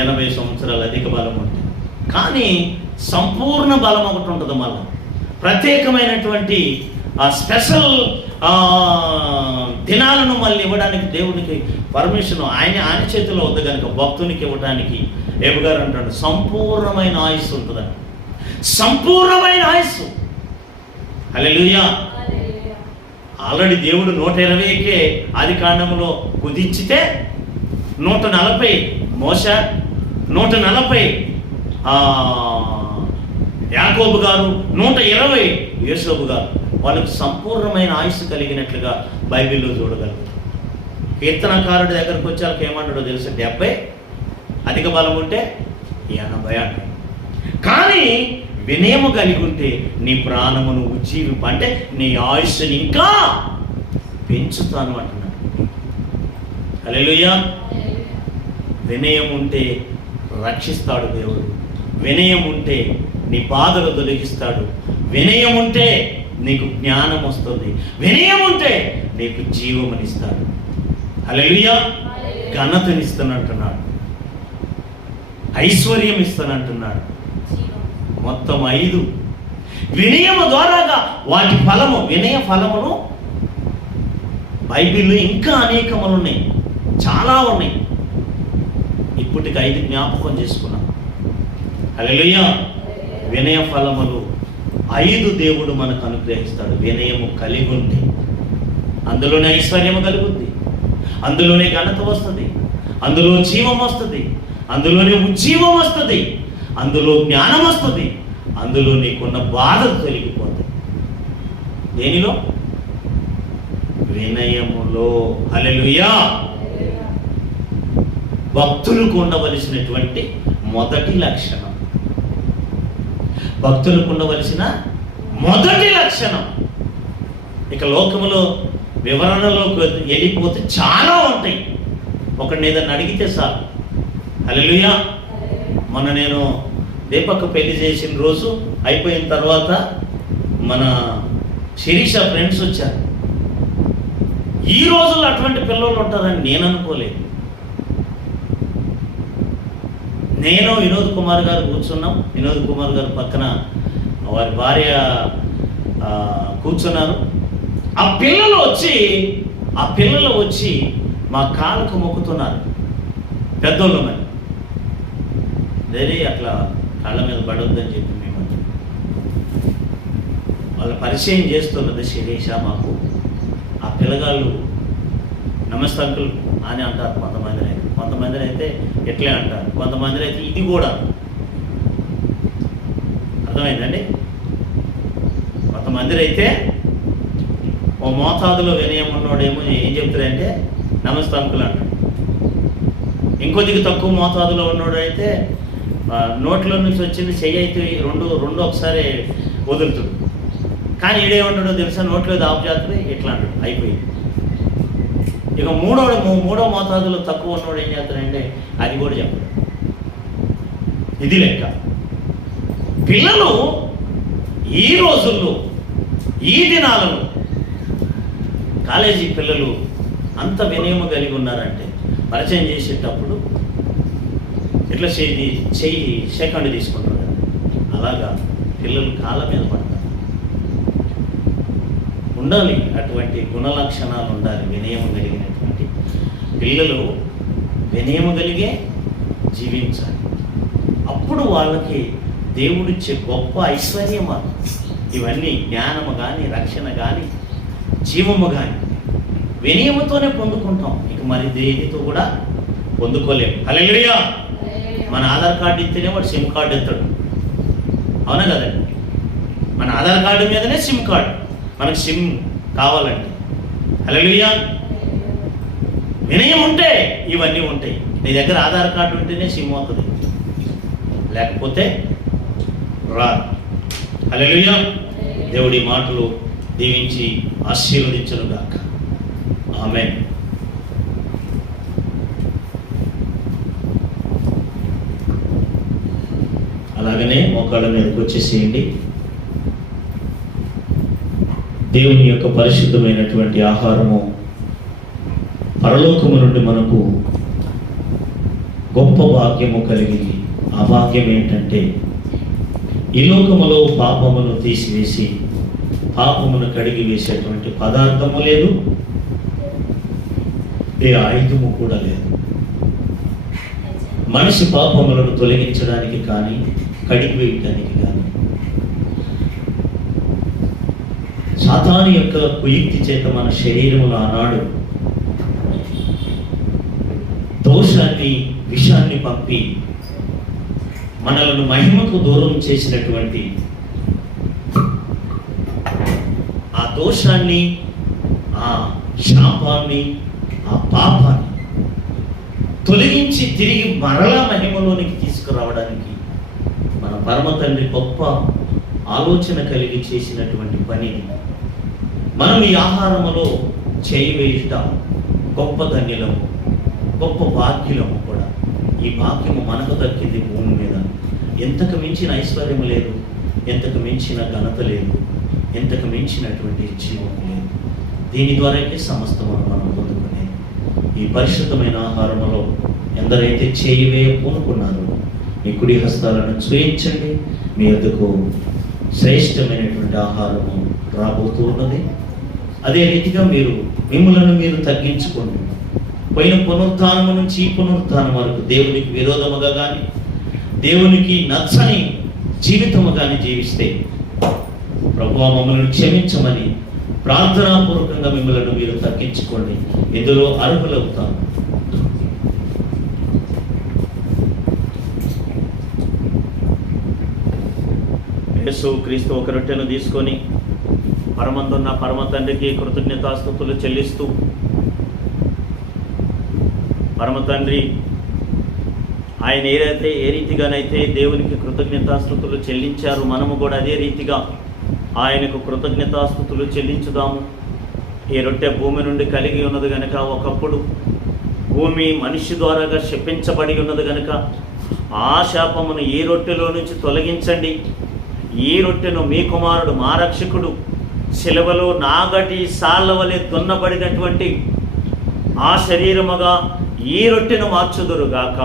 80 సంవత్సరాలు అధిక బలం ఉంటుంది. కానీ సంపూర్ణ బలం ఒకటి ఉంటుంది. మళ్ళీ ప్రత్యేకమైనటువంటి ఆ స్పెషల్ దినాలను మళ్ళీ ఇవ్వడానికి దేవునికి పర్మిషన్ ఆయన చేతిలో వద్ద కనుక భక్తునికి ఇవ్వడానికి ఏబుగారు అంటాడు సంపూర్ణమైన ఆయుస్సు ఉంటుందని. సంపూర్ణమైన ఆయుస్సు. హల్లెలూయా. ఆల్రెడీ దేవుడు 120కే ఆది కాండములో కుదించితే 140 మోషే, 140 యాకోబు గారు, 120 యోసేపు గారు. వాళ్ళకి సంపూర్ణమైన ఆయుస్సు కలిగినట్లుగా బైబిల్లో చూడగలుగుతాం. కీర్తనకారుడి దగ్గరకు వచ్చి వాళ్ళకి ఏమంటాడో తెలుసు, 70 అధిక బలం ఉంటే 80 అంటాడు. కానీ వినయము కలిగి ఉంటే నీ ప్రాణమును ఉజ్జీవింప, అంటే నీ ఆయుష్ని ఇంకా పెంచుతాను అంటున్నాడు. హల్లెలూయా. వినయం ఉంటే రక్షిస్తాడు దేవుడు. వినయం ఉంటే నీ బాధలు తొలగిస్తాడు. వినయం ఉంటే నీకు జ్ఞానం వస్తుంది. వినయం ఉంటే నీకు జీవమునిస్తాడు. హల్లెలూయా. ఘనతనిస్తానంటున్నాడు, ఐశ్వర్యం ఇస్తానంటున్నాడు. మొత్తం 5 వినయము ద్వారాగా వాటి ఫలము, వినయ ఫలములు బైబిల్లో ఇంకా అనేకములు ఉన్నాయి, చాలా ఉన్నాయి. ఇప్పటికి 5 జ్ఞాపకం చేసుకున్నాం. హల్లెలూయా. వినయ ఫలములు 5 దేవుడు మనకు అనుగ్రహిస్తాడు. వినయము కలిగి ఉంటే అందులోనే ఐశ్వర్యము కలుగుద్ది, అందులోనే ఘనత వస్తుంది, అందులో జీవం వస్తుంది, అందులోనే ఉజ్జీవం వస్తుంది, అందులో జ్ఞానం వస్తుంది, అందులో నీకున్న బాధలు తొలగిపోతాయి. దేనిలో? వినయములో. హల్లెలూయా. భక్తులకు ఉండవలసినటువంటి మొదటి లక్షణం, భక్తులకు ఉండవలసిన మొదటి లక్షణం. ఇక లోకములో వివరణలోకి వెళ్ళిపోతే చాలా ఉంటాయి. ఒకడిని ఏదన్నా అడిగితే సార్. హల్లెలూయా. మొన్న నేను దీపక్ పెళ్లి చేసిన రోజు అయిపోయిన తర్వాత మన శిరీష ఫ్రెండ్స్ వచ్చారు. ఈ రోజుల్లో అటువంటి పిల్లలు ఉంటారని నేను అనుకోలేదు. నేను వినోద్ కుమార్ గారు కూర్చున్నాం. వినోద్ కుమార్ గారు పక్కన వారి భార్య కూర్చున్నారు. ఆ పిల్లలు వచ్చి మా కాళ్ళకు మొక్కుతున్నారు. పెద్దోళ్ళు మరి అట్లా కాళ్ళ మీద పడొద్దని చెప్పి మేము వాళ్ళ పరిచయం చేస్తున్నది శిరీష మాకు. ఆ పిల్లగాళ్ళు నమస్తే అంకుల్ అని అంటారు. కొంతమందిని అయితే ఎట్లే అంటారు, కొంతమందిని అయితే ఇది కూడా. అర్థమైందండి? కొంతమంది అయితే ఓ మోతాదులో వినయం ఉన్నోడేమో ఏం చెప్తారంటే నమస్తే అంకుల్ అంటాడు. ఇంకొద్దిగా తక్కువ మోతాదులో ఉన్నోడు అయితే నోట్లో నుంచి వచ్చింది చెయ్యి అయితే రెండు ఒకసారి వదులుతుంది. కానీ ఈడేమంటాడో తెలుసా, నోట్లో ఆపు చేస్తుంది ఇట్లా అంటాడు, అయిపోయింది. ఇక మూడో మోతాదులో తక్కువ ఉన్నోడు ఏం చేస్తాడంటే అది కూడా చెప్పడు. ఇది లెక్క. పిల్లలు ఈ రోజుల్లో, ఈ దినాలలో కాలేజీ పిల్లలు అంత వినయము కలిగి ఉన్నారంటే పరిచయం చేసేటప్పుడు ఇట్లా చెయ్యి సెకండ్ తీసుకుంటారు కదా, అలాగా పిల్లలు కాళ్ళ మీద పడతారు. ఉండాలి అటువంటి గుణ లక్షణాలు ఉండాలి. వినయము కలిగినటువంటి పిల్లలు వినయము కలిగే జీవించాలి. అప్పుడు వాళ్ళకి దేవుడిచ్చే గొప్ప ఐశ్వర్యం ఇవన్నీ, జ్ఞానము కానీ, రక్షణ కానీ, జీవము కానీ వినయముతోనే పొందుకుంటాం. ఇక మరి దేనితో కూడా పొందుకోలేము. హల్లెలూయా. మన ఆధార్ కార్డు ఇస్తేనే వాడు సిమ్ కార్డు ఎత్తాడు. అవునా కదండి? మన ఆధార్ కార్డు మీదనే సిమ్ కార్డు, మనకు సిమ్ కావాలంటే. హల్లెలూయా. వినయం ఉంటే ఇవన్నీ ఉంటాయి. నీ దగ్గర ఆధార్ కార్డు ఉంటేనే సిమ్ అవుతుంది, లేకపోతే రాదు. హల్లెలూయా. దేవుడి మాటలు దీవించి ఆశీర్వదించును గాక. ఆమేన్. వెంటనే మోకాళ్ళ మీదకి వచ్చేసేయండి. దేవుని యొక్క పరిశుద్ధమైనటువంటి ఆహారము పరలోకము నుండి మనకు గొప్ప భాగ్యము కలిగింది. ఆ భాగ్యం ఏంటంటే, ఈ లోకములో పాపమును తీసివేసి పాపమును కడిగి వేసేటువంటి పదార్థము లేదు, ఏ ఆయుధము కూడా లేదు. మనిషి పాపములను తొలగించడానికి కానీ కడిగి వేయడానికి కానీ సాతాను యొక్క కుయుక్తి చేత మన శరీరములో ఆనాడు దోషాన్ని, విషాన్ని పంపి మనలను మహిమకు దూరం చేసినటువంటి ఆ దోషాన్ని, ఆ శాపాన్ని, ఆ పాపాన్ని తొలగించి తిరిగి మరలా మహిమలోనికి తీసుకురావడానికి మన పరమ తండ్రి గొప్ప ఆలోచన కలిగి చేసినటువంటి పని. మనం ఈ ఆహారములో చేయి వేయటం గొప్ప ధన్యులము, గొప్ప భాగ్యులము కూడా. ఈ భాగ్యము మనకు దక్కింది భూమి మీద. ఎంతకు మించిన ఐశ్వర్యం లేదు, ఎంతకు మించిన ఘనత లేదు, ఎంతకు మించినటువంటి జీవం లేదు. దీని ద్వారానే సమస్తము మనం పొందుకునేది. ఈ పరిశుద్ధమైన ఆహారములో ఎందరైతే చేయి వేయ పూనుకున్నారో మీ కుడి హస్తాలను చూయించండి. మీ వద్దకు శ్రేష్టమైనటువంటి ఆహారము రాబోతూ ఉన్నది. అదే రీతిగా మిమ్మల్ని మీరు తగ్గించుకోండి. పోయిన పునరుత్థానము నుంచి ఈ పునరుత్థానం వరకు దేవునికి విరోధముగా కానీ, దేవునికి నచ్చని జీవితము కానీ జీవిస్తే ప్రభువా మమ్మల్ని క్షమించమని ప్రార్థనాపూర్వకంగా మిమ్మల్ని మీరు తగ్గించుకోండి. ఇందులో అర్హులవుతారు. యేసు క్రీస్తు ఒక రొట్టెను తీసుకొని పరమందున్న పరమ తండ్రికి కృతజ్ఞతాస్తుతులు చెల్లిస్తూ, పరమ తండ్రి ఆయన ఏ రీతిగానైతే దేవునికి కృతజ్ఞతాస్తుతులు చెల్లించారు, మనము కూడా అదే రీతిగా ఆయనకు కృతజ్ఞతాస్తుతులు చెల్లించుదాము. ఈ రొట్టె భూమి నుండి కలిగి ఉన్నది గనుక, ఒకప్పుడు భూమి మనిషి ద్వారాగా శపించబడి ఉన్నది గనుక ఆ శాపమును ఈ రొట్టెలో నుంచి తొలగించండి. ఈ రొట్టెను మీ కుమారుడు, మా రక్షకుడు శిలువలో నాగటి సాళ్ళ వలె దున్నబడినటువంటి ఆ శరీరముగా ఈ రొట్టెను మార్చుదురుగాక.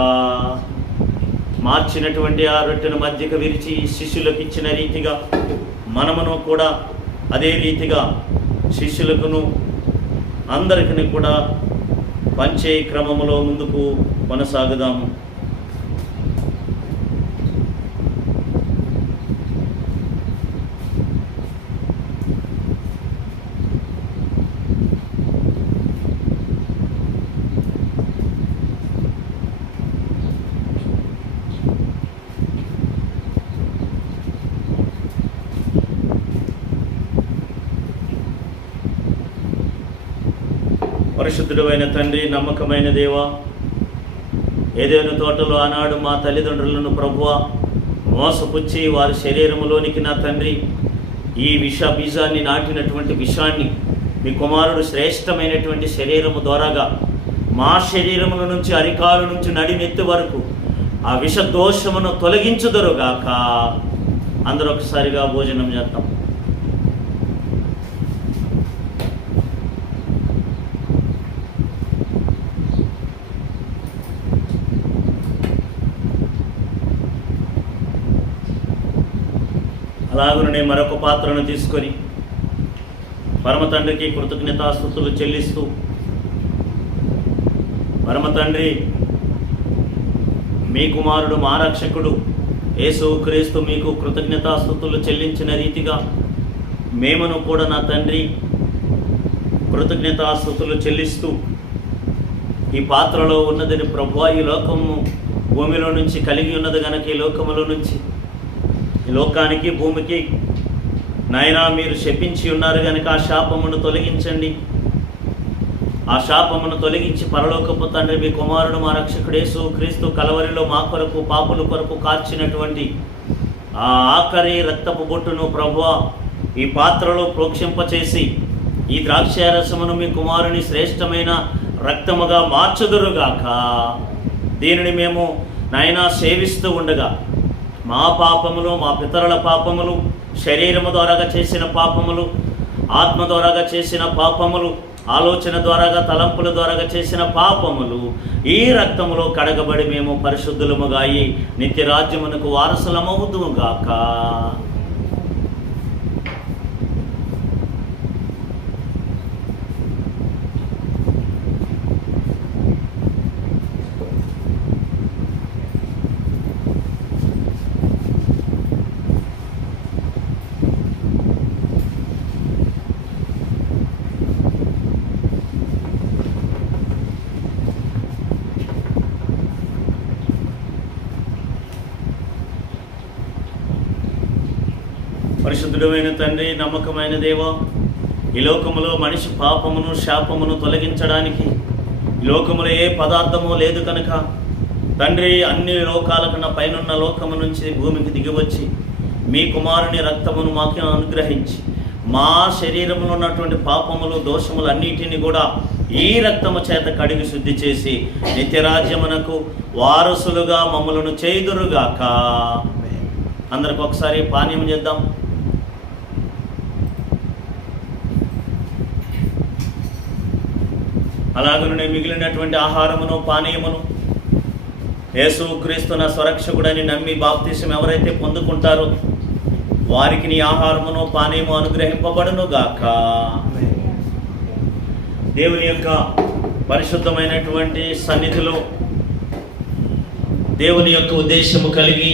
మార్చినటువంటి ఆ రొట్టెను మధ్యకు విరిచి శిష్యులకు ఇచ్చిన రీతిగా మనమును కూడా అదే రీతిగా శిష్యులకును అందరికీ కూడా పంచే క్రమములో ముందుకు కొనసాగుదాము. పరిశుద్ధుడు అయిన తండ్రి, నమ్మకమైన దేవా, ఏదైనా తోటలో ఆనాడు మా తల్లిదండ్రులను ప్రభువా మోసపుచ్చి వారి శరీరములోనికి నా తండ్రి ఈ బీజాన్ని నాటినటువంటి విషాన్ని మీ కుమారుడు శ్రేష్టమైనటువంటి శరీరము ద్వారాగా మా శరీరముల నుంచి అరికాలు నుంచి నడినెత్తి వరకు ఆ విష దోషమును తొలగించుదురుగాక. అందరూ ఒకసారిగా భోజనం చేద్దాం. అలాగనే మరొక పాత్రను తీసుకొని పరమ తండ్రికి కృతజ్ఞతాస్తుతులు చెల్లిస్తూ, పరమ తండ్రి మీ కుమారుడు, మా రక్షకుడు యేసు క్రీస్తు మీకు కృతజ్ఞతాస్తుతులు చెల్లించిన రీతిగా మేమును కూడా నా తండ్రి కృతజ్ఞతాస్తుతులు చెల్లిస్తూ, ఈ పాత్రలో ఉన్నదని ప్రభువా, ఈ లోకము భూమిలో నుంచి కలిగి ఉన్నది కనుక ఈ లోకములో నుంచి ఈ లోకానికి భూమికి నాయనా మీరు శపించి ఉన్నారు కనుక ఆ శాపమును తొలగించండి. ఆ శాపమును తొలగించి పరలోకపు తండ్రి మీ కుమారుడు, మా రక్షకుడు యేసు క్రీస్తు కలవరిలో మా కొరకు, పాపుల కొరకు కార్చినటువంటి ఆ ఆఖరి రక్తపు బొట్టును ప్రభువా ఈ పాత్రలో ప్రోక్షింపచేసి ఈ ద్రాక్షారసమును మీ కుమారుని శ్రేష్టమైన రక్తముగా మార్చుదురుగాక. దీనిని మేము నాయనా సేవిస్తూ ఉండగా మా పాపములు, మా పితరుల పాపములు, శరీరము ద్వారాగా చేసిన పాపములు, ఆత్మ ద్వారాగా చేసిన పాపములు, ఆలోచన ద్వారాగా, తలంపుల ద్వారాగా చేసిన పాపములు ఈ రక్తములో కడగబడి మేము పరిశుద్ధులముగా అయి నిత్య రాజ్యమునకు వారసులమవుదుముగాక. పరిశుద్ధుడమైన తండ్రి, నమ్మకమైన దేవా, ఈ లోకములో మనిషి పాపమును, శాపమును తొలగించడానికి ఈ లోకములో ఏ పదార్థము లేదు కనుక తండ్రి, అన్ని లోకాల కన్నా పైనున్న లోకము నుంచి భూమికి దిగివచ్చి మీ కుమారుని రక్తమును మాకు అనుగ్రహించి మా శరీరంలో ఉన్నటువంటి పాపములు, దోషములు అన్నిటిని కూడా ఈ రక్తము చేత కడిగి శుద్ధి చేసి నిత్యరాజ్యమునకు వారసులుగా మమ్మలను చేయుదురుగాక. అందరికి ఒకసారి పానీయం చేద్దాం. అలాగనే మిగిలినటువంటి ఆహారమును, పానీయమును యేసు క్రీస్తున స్వరక్షకుడని నమ్మి బాప్తిసం ఎవరైతే పొందుకుంటారో వారికి నీ ఆహారమును, పానీయము అనుగ్రహింపబడును గాక. దేవుని యొక్క పరిశుద్ధమైనటువంటి సన్నిధిలో దేవుని యొక్క ఉద్దేశము కలిగి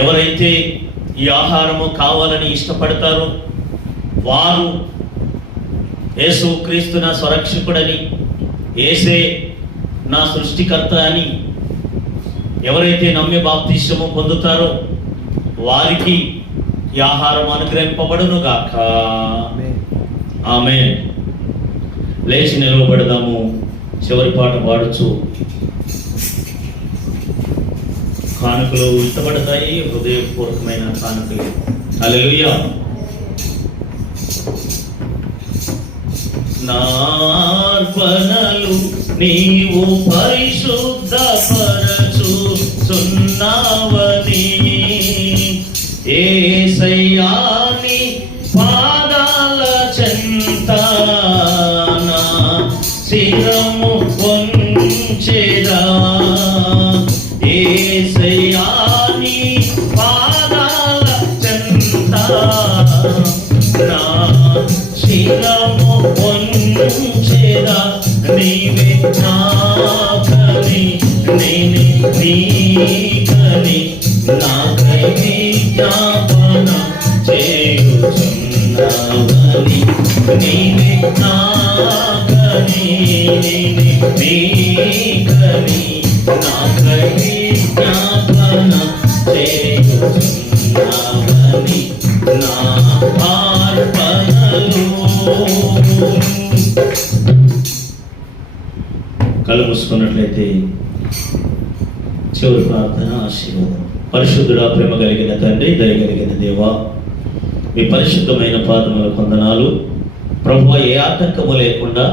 ఎవరైతే ఈ ఆహారము కావాలని ఇష్టపడతారో వారు యేసు క్రీస్తు నా స్వరక్షకుడని, యేసే నా సృష్టికర్త అని ఎవరైతే నమ్మి బాప్తిస్మము పొందుతారో వారికి ఈ ఆహారం అనుగ్రహింపబడును గాక. ఆమేన్. లేచి నిలవబడదాము. చివరి పాట పాడుచు కానుకలు ఇష్టపడతాయి, హృదయపూర్వకమైన కానుకలు. హల్లెలూయా. నార్పణలు నీవు పరిశుద్ధపరచుచున్నావని యేసయ్యాని పాదాల చెంత నా శిరము వంచెదా. యేసయ్యాని పాదాల చెంత నా శిరము వంచెదా. నీవే నాకని నేనే నీకని నాకై విజ్ఞాపన చేయుచున్నావని. నీవే నాకని నేనే నీకని నాకై విజ్ఞాపన చేయుచున్నావని నా అర్పణలు. కళ్ళు మూసుకున్నట్లయితే చివరి ప్రార్థన, ఆశీర్వాదం. పరిశుద్ధుడా, ప్రేమ కలిగిన తండ్రి, దయగలిగిన దేవా, మీ పరిశుద్ధమైన పాదముల వందనాలు. ప్రభువా, ఏ ఆటంకము లేకుండా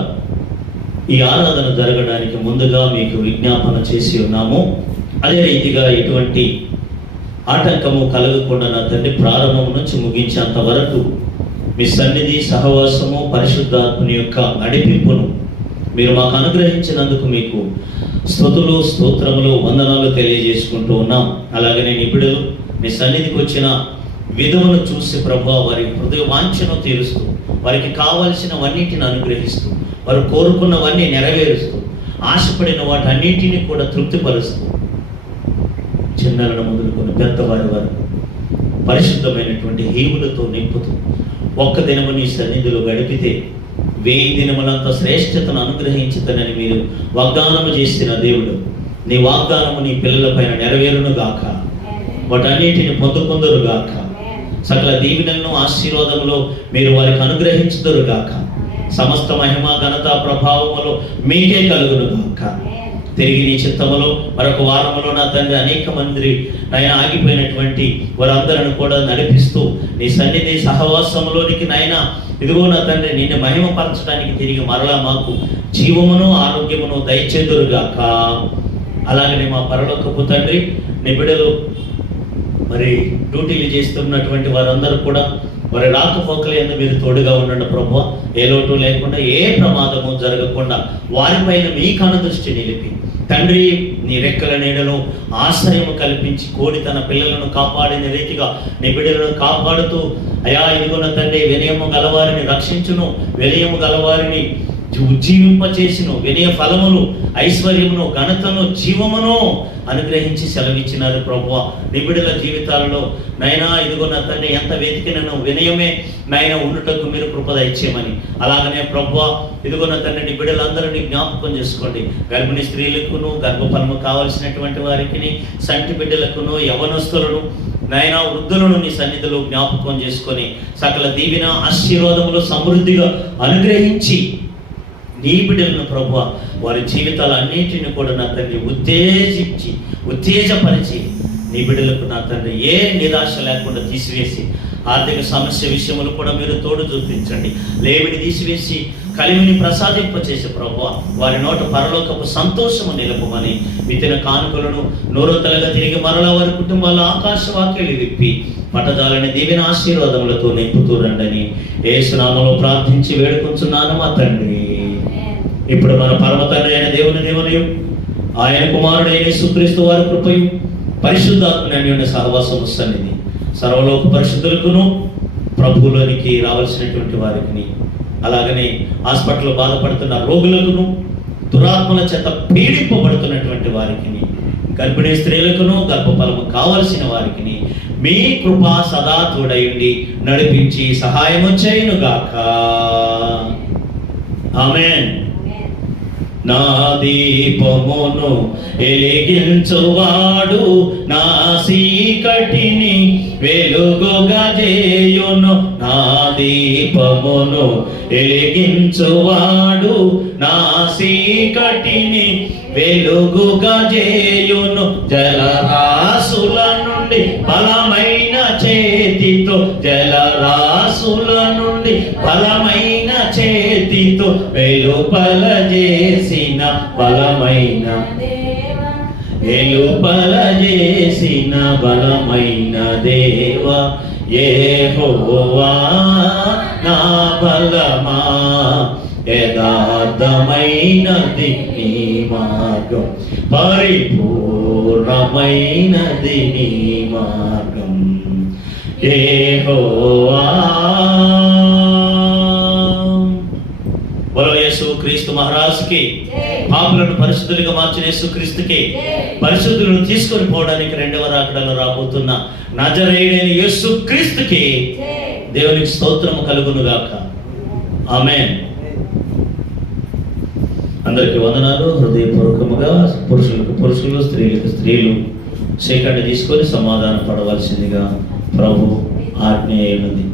ఈ ఆరాధన జరగడానికి ముందుగా మీకు విజ్ఞాపన చేసి ఉన్నాము. అదే రీతిగా ఎటువంటి ఆటంకము కలగకుండా నా తండ్రి ప్రారంభం నుంచి ముగించేంత వరకు మీ సన్నిధి, సహవాసము, పరిశుద్ధాత్మని యొక్క నడిపింపును మీరు మాకు అనుగ్రహించినందుకు మీకు స్తుతులు, స్తోత్రములు, వందనాలు తెలియజేసుకుంటూ ఉన్నాం. అలాగనే నిపుణులు మీ సన్నిధికి వచ్చిన విధమును చూసి ప్రభువా వారి హృదయ వాంఛను తీరుస్తూ, వారికి కావలసినవన్నిటిని అనుగ్రహిస్తూ, వారు కోరుకున్నవన్నీ నెరవేరుస్తూ, ఆశపడిన వాటన్నిటిని కూడా తృప్తిపరుస్తూ, చిన్నలను మొదలుకొని పెద్దవారి వరకు పరిశుద్ధమైనటువంటి హీవులతో నింపుతూ ఒక్క దినము నీ సన్నిధిలో గడిపితే 1000 దినములంత శ్రేష్టతను అనుగ్రహించుతానని మీరు వాగ్దానము చేసిన దేవుడు, నీ వాగ్దానము నీ పిల్లల పైన నెరవేరును గాక. వాటన్నిటిని పొందుకుందరు గాక. సకల దీవెనలను, ఆశీర్వాదములు మీరు వారికి అనుగ్రహించుదురు గాక. సమస్త మహిమ, ఘనత, ప్రభావములు మీకే కలుగును గాక. తిరిగి నీ చిత్తములో మరొక వారములో నా తండ్రి అనేక మంది నాయన ఆగిపోయినటువంటి వారందరిని కూడా నడిపిస్తూ నీ సన్నిధి సహవాసంలోనికి నాయన ఇదిగో నా తండ్రి నిన్ను మహిమపరచడానికి తిరిగి మరలా మాకు జీవమును, ఆరోగ్యమును దయచేదురుగాక. అలాగనే మా పరలోకపు తండ్రి, నీ బిడ్డలు మరి డ్యూటీలు చేస్తున్నటువంటి వారందరూ కూడా మరి రాకపోకల యందు మీరు తోడుగా ఉండండి ప్రభువా. ఏ లోటు లేకుండా, ఏ ప్రమాదము జరగకుండా వారిపైన మీ కనుదృష్టి నిలిపి తండ్రి, నీ రెక్కల నీడలో ఆశ్రయము కల్పించి కోడి తన పిల్లలను కాపాడిన రీతిగా నీ బిడ్డలను కాపాడుతూ, అయా ఇదిగోన తండ్రి, వినయము గలవారిని రక్షించును, వినయము గలవారిని ఉజ్జీవింపచేసిను, వినయ ఫలములు, ఐశ్వర్యమును, ఘనతను, జీవమును అనుగ్రహించి సెలవిచ్చినారు ప్రభువా. నిబిడుల జీవితాలలో నైనా ఇదిగోన తండ్రి, ఎంత వెతికినను వినయమే నైనా ఉండుటకు మీరు కృప దయచేయమని. అలాగనే ప్రభువా ఇదిగోన తండ్రి, నీ బిడ్డలందరినీ జ్ఞాపకం చేసుకోండి. గర్భిణీ స్త్రీలకును, గర్భఫలము కావలసినటువంటి వారికి, సంటి బిడ్డలకును, యవనస్తులను, నైనా వృద్ధులను నీ సన్నిధిలో జ్ఞాపకం చేసుకొని సకల దీవెన ఆశీర్వాదములు సమృద్ధిగా అనుగ్రహించి నీ బిడ్డలను ప్రభువా వారి జీవితాలన్నింటినీ కూడా నా తండ్రి ఉత్తేజపరిచి నీ బిడ్డలకు నా తండ్రి ఏ నిరాశ లేకుండా తీసివేసి, ఆర్థిక సమస్య విషయంలో కూడా మీరు తోడు చూపించండి. లేమిని తీసివేసి కలిమిని ప్రసాదింపచేసే ప్రభువా వారి నోట పరలోకపు సంతోషము నిలుపమని, వితిన కానుకలను నూరతలుగా తిరిగి మరలా వారి కుటుంబాల ఆకాశవాక్యాలు విప్పి పట్టదాలని దీవెన ఆశీర్వాదములతో నింపుతూ రండని యేసు నామములో ప్రార్థించి వేడుకొంచున్నాను మా తండ్రి. ఇప్పుడు మన పరమ తండ్రి అయిన దేవుని దేవునియు, ఆయన కుమారుడైన యేసుక్రీస్తు వారి కృపయు, పరిశుద్ధాత్మ అన్యోన్య సహవాసము సన్నిధి సర్వలోక పరిశుద్ధులకును, ప్రభువులోనికి రావాల్సినటువంటి వారికి, అలాగనే హాస్పిటల్లో బాధపడుతున్న రోగులకును, దురాత్మల చేత పీడింపబడుతున్నటువంటి వారికి, గర్భిణీ స్త్రీలకును, గర్భఫలము కావలసిన వారికి మీ కృప సదా తోడయుండి నడిపించి సహాయము చేయునుగాక. ఆమేన్. నా దీపమును ఎలిగించువాడు నా చీకటిని వెలుగుగా చేయును. నా దీపమును ఎలిగించువాడు నా చీకటిని వెలుగుగా చేయును. జలరాశుల నుండి బలమైన చేతితో, జలరాశుల నుండి బలమైన చేతితో వెలుపల చేసిన బలమైన, వెలుపల చేసిన బలమైన దేవ యెహోవా నా బలమా, యథార్థమైనది నీ మార్గం, పరిపూర్ణమైనది నీ మార్గం యెహోవా. బలో యేసు క్రీస్తు మహారాజుకి, పాపులను పరిశుద్ధులుగా మార్చిన యేసు క్రీస్తుకి, పరిశుద్ధులను తీసుకొని పోవడానికి రెండవ రాకడలో రాబోతున్న నజరేయుడైన యేసు క్రీస్తుకి దేవునికి స్తోత్రము కలుగును గాక. ఆమేన్. అందరికీ వందనాలు. హృదయపూర్వకముగా పురుషులకు పురుషులు, స్త్రీలకు స్త్రీలు సేకరణ తీసుకొని సమాధాన పడవలసిందిగా ప్రభు ఆజ్ఞ అయినది.